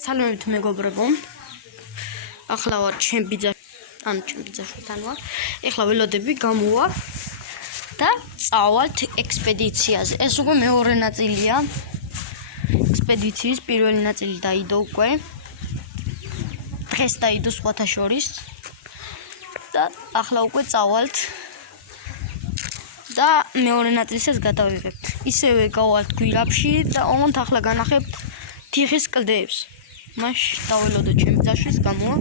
სალამებით მეგობრებო. ახლა ვარ ჩემ ბიძაშვილთან ვარ. ეხლა ველოდები გამოვა და წავალთ ექსპედიციაზე. ეს უკვე მეორე ნაწილია. ექსპედიციის პირველი ნაწილი დაიდო უკვე. დღეს დაიდო სხვათა შორის. და ახლა უკვე წავალთ და მეორე ნაწილსაც გადავიღებთ. ისევე გავალთ გვირაბში და ოღონდ ახლა განახებთ თიხის კლდეებს. მაშ დაველოდოთ ჩემი ძაშვის გამოვა.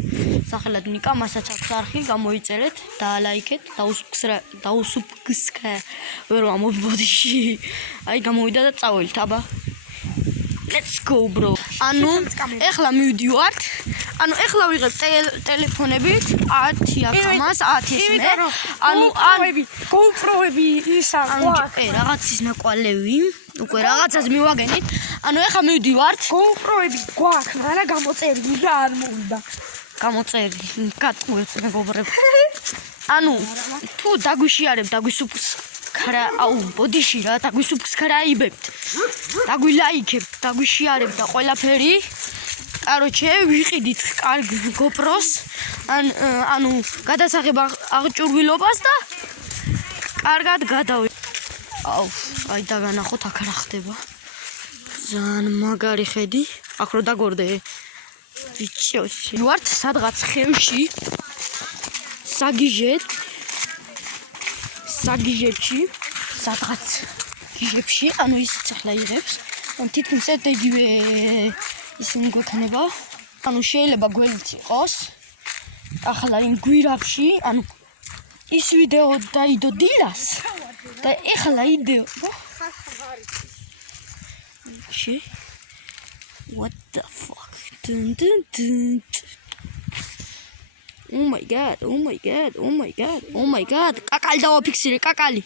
სახელად ნიკა, მასაც აქვს არხი, გამოიწერეთ, დაალაიქეთ, დაუსუბსკრაიბ. ვერ ვამობოდიში. აი გამოვიდა და წავალთ, აბა. Let's go bro. ანუ ეხლა მივდივართ. ანუ ეხლა ვიღებ ტელეფონებით 10-ას 10-ს. ანუ GoPro-ები ისა გვაქვს. რაღაცის ნაკვალევი. უკვე რაღაცას მივაგენით. ანუ ეხლა მივდივართ. GoPro-ები გვაქვს, მაგრამ გამოწერილი და არ მოვიდა. გამოწერილი. გატყუეთ მეგობრებო. ანუ თუ დაგვიშიარებ, აუ ბოდიში რა, დაგვისუბსკრაიბებთ. დაგვილაიქებთ, დაგვიშიარებთ და ყველაფერი. კაროჩე, ვიყიდით კარგ GoPro-ს. ანუ გადასაღებ აღჭურვილობას და კარგად გადავიდეთ. აუ, აი დაგანახოთ აქ რა ხდება. ძალიან მაგარი ხედი. აქ რო დაგორდე. ბიჭოში. ვართ სადღაც ხევში. საგიჟებში, სადღაც გიჟებში, ანუ ის ახლა იღებს. ანუ თითქმის იგივე ისინი გვექნება. ანუ შეიძლება გველიც იყოს. ახლა იმ გვირაბში, ანუ ის ვიდეო დაიდო დილას და ეხლა იდეო. What the fuck? Oh my god, oh my god, oh my god, oh my god. კაკალი დავაფიქსირე, კაკალი.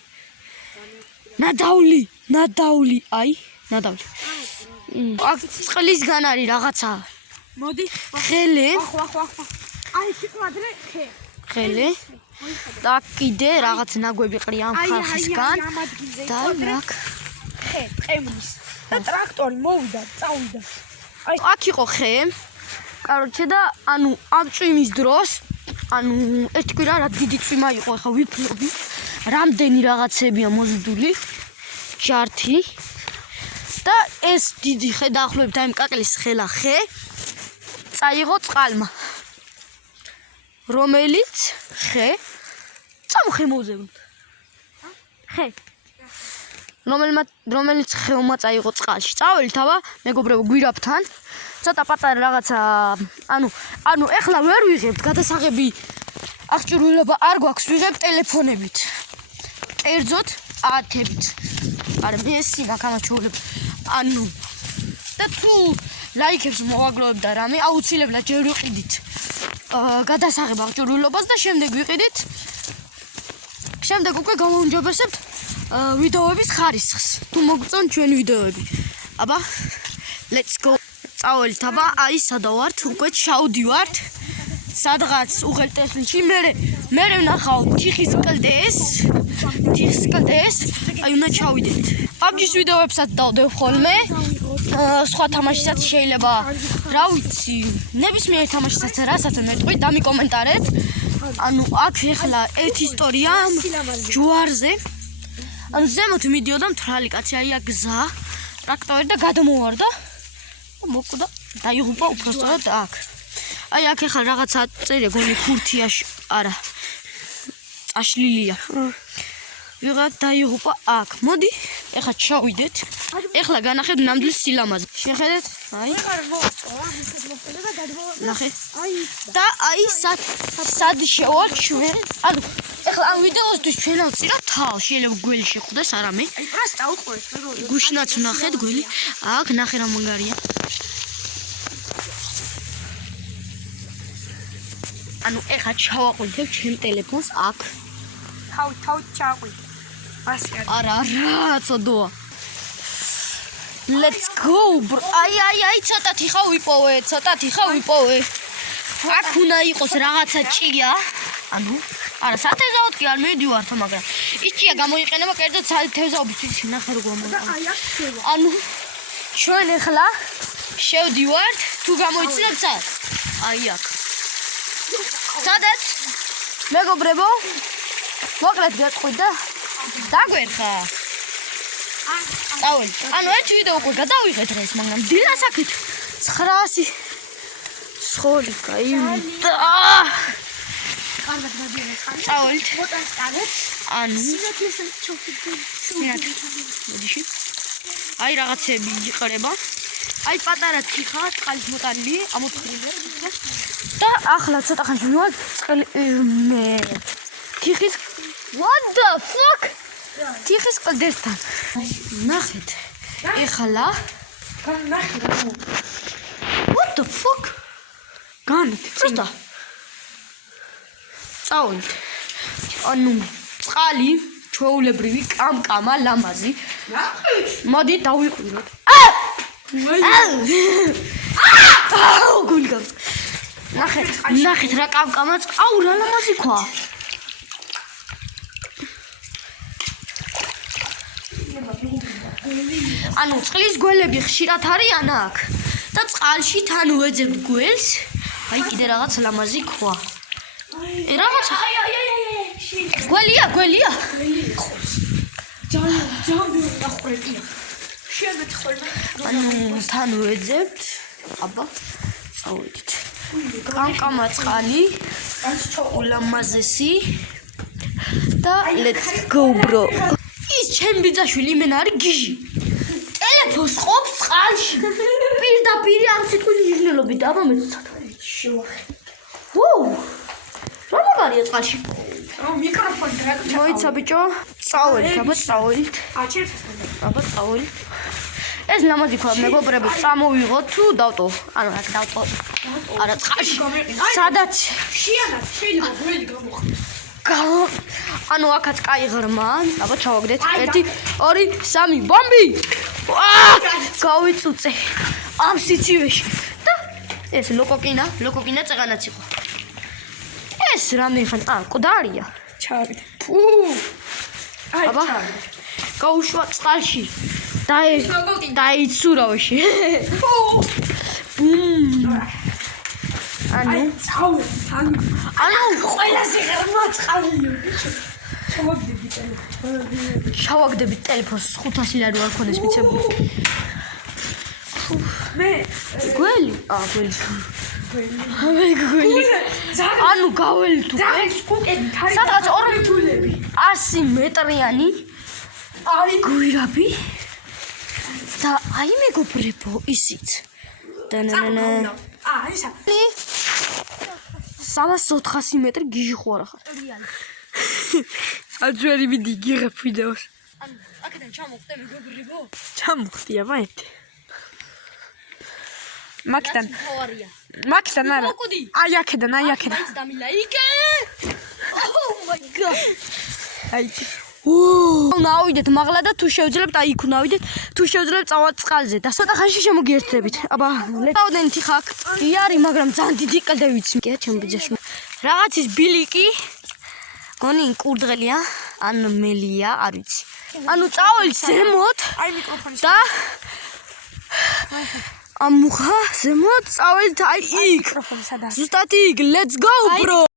ნადავლი, აი, ნადავლი. აქ წყლისგან არის რაღაცა. მოდი. ხელე. აი, შეკადრე ხელე. და კიდე რაღაც ნაგვები ყრია ამ ხალხისგან. და აქ ტყემის. და ტრაქტორი მოვიდა, წავიდა. აი, აქ იყო ხე. კაროჩე და ანუ ამ წვიმის დროს ანუ ერთი კვირა რა დიდი წვიმა იყო, ახლა ვიფლობი. რამდენი რაღაცებია მოზიდული. ჯართი. და ეს დიდი ხე დაახლოებით აი მკაკლის ხელა ხე წაიღო წყალმა. რომელიც ხე წამხე მოვზევნოთ. ხე. რომელიც ხეობა წაიღო წყალში. წავალთ აბა მეგობრებო გვირაბთან. ცოტა პატარა რაღაცა, ანუ ეხლა ვერ ვიღებთ გადასაღები აღჭურვილობა არ გვაქვს, ვიღებთ ტელეფონებით. კერძოდ 10-ებით. არა, მე ეს გაკამაჩულებ. ანუ და თუ ლაიქებს მოვაგროვებ და რამე, აუცილებლად ჯერ ვიყიდით გადასაღებ აღჭურვილობას და შემდეგ ვიყიდით. შემდეგ უკვე გამოვუმჯობესებთ ვიდეოების ხარისხს. თუ მოგწონთ ჩვენი ვიდეოები. აბა, let's go. წავალთ აბა, აი სადავართ, უკვე ჩავდივართ. სადღაც უღელტესლში მე ვნახავ თიხის კლდეეს. აი უნდა ჩავიდეთ. PUBG-ის ვიდეოებსაც დავდებ ხოლმე. სხვა თამაშისაც შეიძლება, რა ვიცი, ნებისმიერ თამაშისაც რასაც მეტყვით, დამიკომენტარეთ. ანუ აქ ეხლა ერთი ისტორია ჯვარზე. ანუ ზემოთ მიდიოდა მთრალი კაცი, აი აქ გზა, ტრაქტორი და გადმოვარდა. მოკვდა, დაიღუპა უბრალოდ აქ. აი აქ ეხლა რაღაცა წერია, გონი ქურთია, არა. წაშლილია. ვიღაც დაიღუპა აქ. მოდი, ეხლა ჩავიდეთ. ეხლა განახებთ ნამდვილ სილამაზე. შეხედეთ? აი. ნახე. და აი სად შევალ ჩვენ. ანუ ეხლა ამ ვიდეოსთვის ჩვენ ავწირავთ თავს, შეიძლება გველი შეხვდეს, არამე. აი, პრას დაუყურეთ, მეგობრებო. გუშინაც ვნახეთ გველი. აქ ნახე რა მაგარია. ანუ ეხლა ჩავაყვილებ ჩემ ტელეფონს აქ. თავი ჩააყვით. არა, ცოდოა. Let's go bro. აი, ცოტათი ხა ვიპოვე. აქ უნდა იყოს რაღაცა ჭია. ანუ არა, სათევზაოდ კი არ მივდივართ, მაგრამ ის ჭია გამოიყენება კერძოდ სათევზაობისთვის, ნახე როგორ მოიყენება. ანუ ჩვენ ეხლა შევდივართ, თუ გამოიცინებთ სად? აი აქ. სადაც? მეგობრებო, მოკლედ გეტყვით და დაგვერხა. წავედ. ანუ ერთ ვიდეო უკვე გადავიღეთ დღეს, მაგრამ დილას აქეთ 900 სხოლი გაიმდა. წავედ. ანუ მოდიში. აი რაღაცები იყრება. აი პატარა თიხა, წყალით მოტანილი, ამოთხრილი და ახლა ცოტა ხანში მივალ მე თიხის what the fuck? თიხის კლდესთან. ნახეთ. ეხლა განახი რა. what the fuck? განით. просто წავით. ანუ წყალი ჩვეულებრივი კამკამა ლამაზი. ნახეთ. მოდი დავიყვიროთ. გულგავს. ნახეთ რა კამკამაც. აუ რა ლამაზი ქვა. ანუ წყლის გველები ხშირად არიან აქ და წყალში თან უეძებთ გველს. აი კიდე რაღაც ლამაზი ქვა. რაღაცა. გველია. ძალიან დახრეტია. შევეთ ხოლმე. ანუ თან უეძებთ. აბა წავედით. კამკამა წყალი. ულამაზესი. და let's go bro. ის ჩემი ბიძაშვილი იმენ არის გიჟი. ტელეფონს ყოფს წყალში. პირდაპირ ამ სიტყვის მნიშვნელობით აბა მეცად. შევახე. ვოუ. რა მაგარია წყალში? მიკროფონი გააკეთა. მოიცა ბიჭო. წავედით, აბა წავედით. აჩერს აბა წავედით. ეს ლამაზი ქვა მეგობრებო, წამოვიღოთ თუ დავტო. ანუ აქ დავტო. არა წყალში. სადაც შიანად შეიძლება გველი გამოხდეს. ანუ აქაც კაი ღრმა. აბა ჩავაგდეთ. 1 2 3 ბომბი. გავიწუწე. ამ სიცივეში. და ეს ლოკოკინა წეღანაც იყო. ეს რამე ხან? ყდარია. ჩავით. ფუ. აი აბა გაუშვა წყალში. დაიცურავში. ანუ წავე. ანუ ყველაზე ღრმა წყალია ბიჭო. ჩავაგდები ტელეფონს 500 ლარი არ ქონდეს მიცებული. მე გველი? გველი. ანუ გაველი თუ ეს კუკები თარი სადღაც 2 100 მეტრიანი აი გვირაბი და აი მეგობრებო ისიც დანანა ისა 300-400 მეტრი გიჟი ხო არა ხარ? აძვერი ვიდი გიღებ ვიდეოს. ანუ აქედან ჩამოვხდე მეგობრებო? ჩამოვხდია მაინც. მაგიდან თავარია. მაგიდან არა. მოკვდი. აი აქედან. მაინც დამილა იკე. Oh my god. აი ნავიდეთ მაღლა და თუ შევძლებთ აი იქ ნავიდეთ თუ შევძლებთ წავალთ წყალზე და ცოტა ხანში შემოგიერთდებით. აბა ლეტავდნენ თიხა აქ იარი მაგრამ ძალიან დიდი კლდევიც მიგია ჩემ ბიძაშვილ. რაღაცის ბილიკი გონი კურდღელია ან მელია არ ვიცი. ანუ წავალთ ზემოთ აი მიკროფონი და ამუხა ზემოთ წავალთ აი იქ. მიკროფონი სადაა? ზუსტად იქ let's go bro.